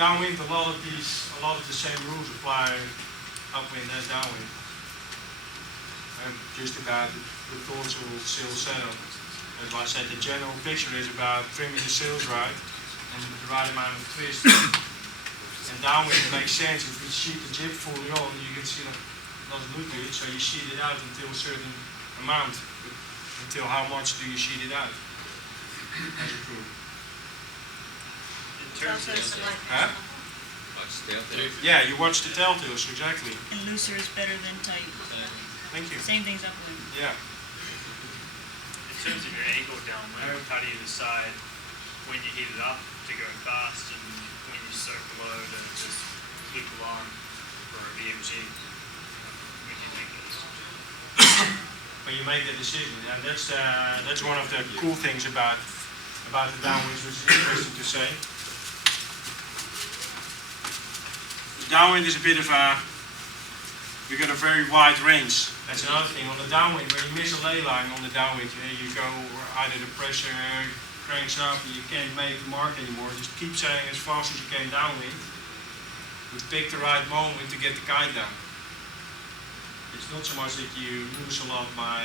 downwind, a lot of the same rules apply upwind as downwind. Just about the total sail setup. As I said, the general picture is about trimming the sails right and the right amount of twist. And downwind makes sense. If you sheet the jib fully on, you can see that it doesn't look good, so you sheet it out until a certain amount. Until how much do you sheet it out as a crew? Huh? Yeah, you watch the telltales, exactly. And looser is better than tight. Thank you. Same things upwind. Yeah. In terms of your angle downwind, how do you decide when you heat it up to go fast and when you soak low to just keep along for a VMG? When do you make this? When you make the decision, and that's one of the cool things about the downwinds, which is interesting to say. The downwind is a bit of a, we got a very wide range. That's another thing. On the downwind, when you miss a ley line on the downwind, you go either the pressure cranks up and you can't make the mark anymore. Just keep sailing as fast as you can downwind. You pick the right moment to get the kite down. It's not so much that you lose a lot by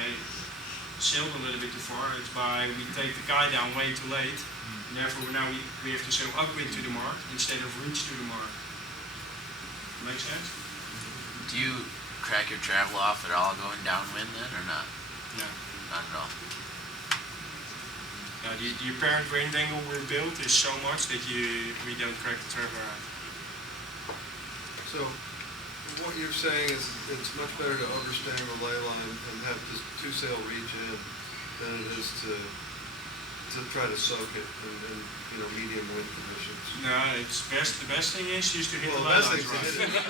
sailing a little bit too far. It's by we take the kite down way too late. And therefore now we have to sail upwind to the mark instead of reach to the mark. Make sense? Do you crack your travel off at all going downwind then, or not? No. Not at all. The apparent wind angle we're built is so much that we don't crack the travel out. So what you're saying is it's much better to overstand the ley line and have this two sail reach in than it is to try to soak it in medium wind conditions. No, it's best. The best thing is just to hit the The ley best lines thing right.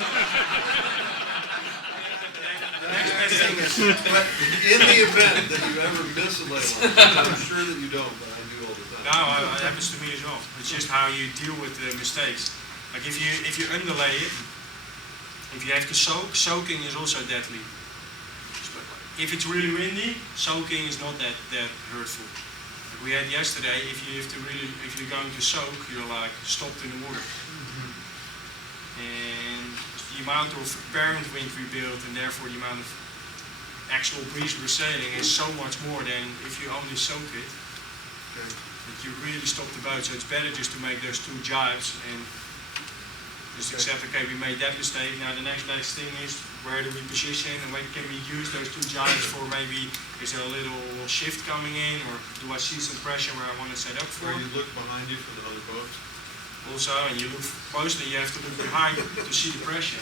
The next thing is, but in the event that you ever miss a ley line, I'm sure that you don't, but I do all the time. No, it happens to me as well. It's just how you deal with the mistakes. Like if you underlay it, if you have to soak, soaking is also deadly. If it's really windy, soaking is not that hurtful. Like we had yesterday, if you're going to soak, you're like stopped in the water. And the amount of apparent wind we built, and therefore the amount of actual breeze we're sailing, is so much more than if you only soak it. Okay. That you really stop the boat. So it's better just to make those two jibes and just accept, okay, we made that mistake. Now the next thing is, where do we position and when can we use those two jibes for? Maybe is there a little shift coming in, or do I see some pressure where I want to set up for? Where you look behind you for the other boats. Also, and you look, mostly you have to look behind to see the pressure.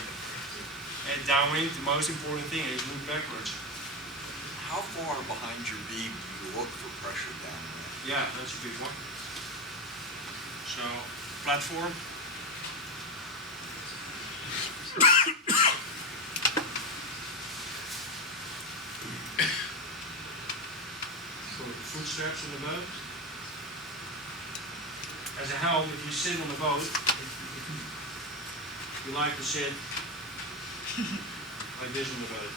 And downwind, the most important thing is look backwards. How far behind your beam do you look for pressure downwind? Yeah, that's a big one. So, platform. So the foot straps on the boat. As a helm, if you sit on the boat, you like to sit like this on the boat.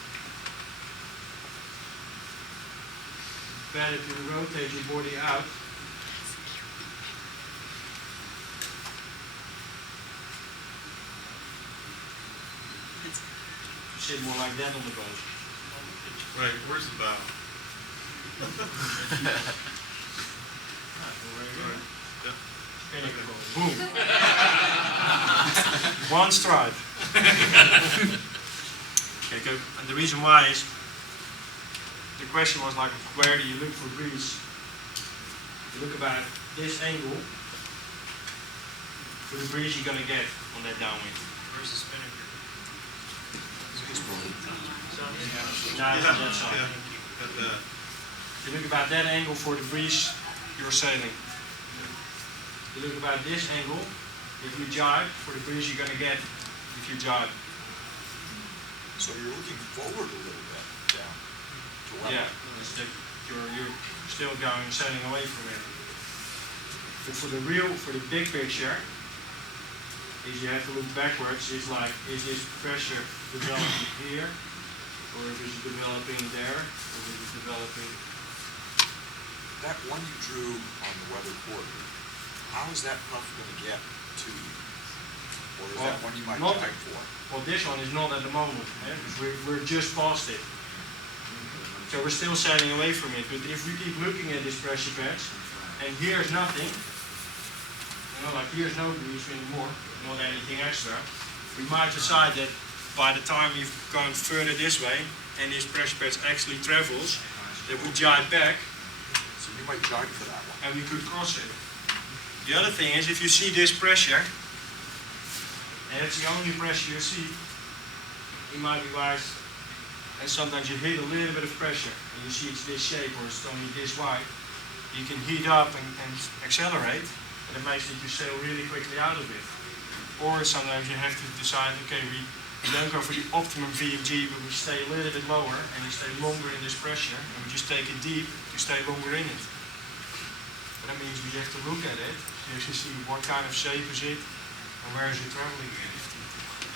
Better to rotate your body out. You sit more like that on the boat. Right, where's the bow? Boom. One stripe. Okay, go. And the reason why is, the question was like, where do you look for breeze? You look about this angle for the breeze you're going to get on that downwind. Where's the spinnaker? Now it's on that side. Yeah. You look about that angle for the breeze you're sailing. You look about this angle, if you jibe, for the breeze you're going to get if you jibe. So you're looking forward a little bit down to level. Yeah, you're still going sailing away from it. But for the big picture, is you have to look backwards. It's like, is this pressure developing here, or is it developing there, or is it developing? That one you drew on the weather port, how is that puff going to get to you? Or is that one you might Not- try for? Well, this one is not at the moment, because we're just past it. So we're still sailing away from it. But if we keep looking at this pressure patch, and here's nothing, like here's no grease anymore, not anything extra, we might decide that by the time we've gone further this way, and this pressure patch actually travels, that we jibe back, So you might jibe for that one. and we could cross it. The other thing is, if you see this pressure, and it's the only pressure you see, you might be wise, and sometimes you hit a little bit of pressure, and you see it's this shape, or it's only this wide, you can heat up and accelerate, and it makes it you sail really quickly out of it. Or sometimes you have to decide, okay, we don't go for the optimum VMG, but we stay a little bit lower, and we stay longer in this pressure, and we just take it deep to stay longer in it. But that means we have to look at it, to actually see what kind of shape is it, and where is it traveling in.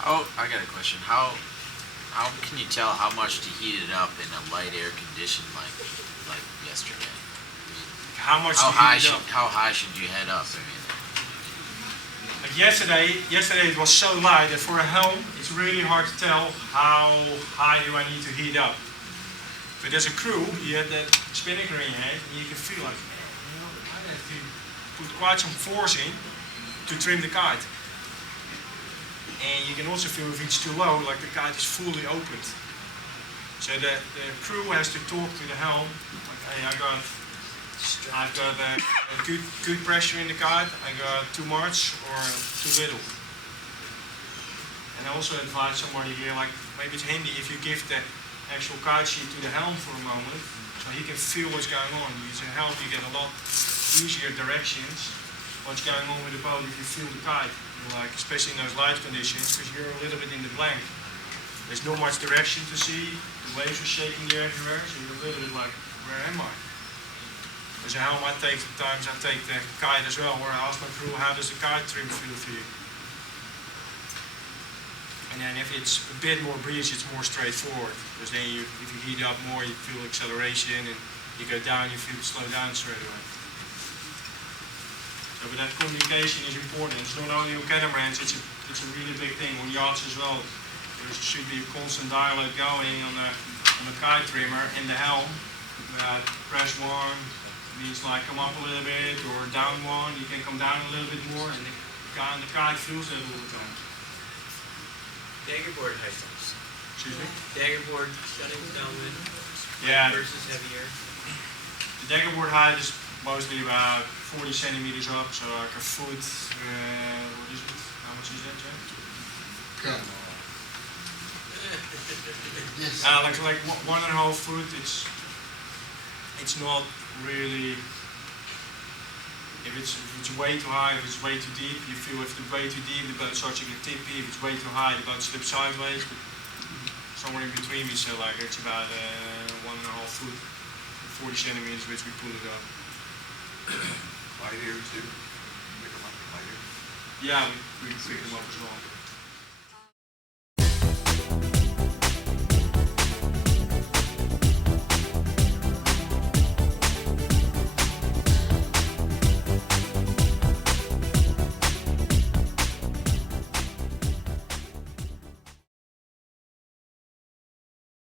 Oh, I got a question. How can you tell how much to heat it up in a light air condition like yesterday? How much How to high heat it should up? how high should you head up? I mean, Like yesterday it was so light that for a helm, it's really hard to tell how high do I need to heat up. But as a crew, you have that spinnaker in your head, and you can feel like, man, I have to put quite some force in to trim the kite. And you can also feel if it's too low, like the kite is fully opened. So the crew has to talk to the helm, like, hey, I've got a good pressure in the kite, I got too much or too little. And I also advise somebody here, like maybe it's handy if you give the actual kite sheet to the helm for a moment, so he can feel what's going on. Using a helm you get a lot easier directions, what's going on with the boat if you feel the kite. Like especially in those light conditions, because you're a little bit in the blank. There's not much direction to see, the waves are shaking you everywhere, so you're a little bit like, where am I? As a helm, I take the kite as well, where I ask my crew, how does the kite trim feel to you? And then if it's a bit more breeze, it's more straightforward, because then if you heat up more, you feel acceleration, and you go down, you feel slow down straight away. So, but that communication is important. It's not only on catamarans, it's a really big thing on yachts as well. There should be a constant dialogue going on the kite trimmer and the helm. Press one means like come up a little bit, or down one, you can come down a little bit more, and the kite feels that all the time. Daggerboard height ups. Excuse me? Daggerboard settings downwind Yeah, versus heavier. the daggerboard height is mostly about 40 centimeters up, so like a foot, what is it? How much is that, Jay? Like 1.5 foot. It's not really. If it's way too high, if it's way too deep, you feel if it's way too deep, the boat starts to get tippy. If it's way too high, the boat slips sideways. But somewhere in between, we say like it's about 1.5 foot, 40 centimeters, which we pull it up. Light air too? Pick them up in light air? Yeah, we pick them up as well.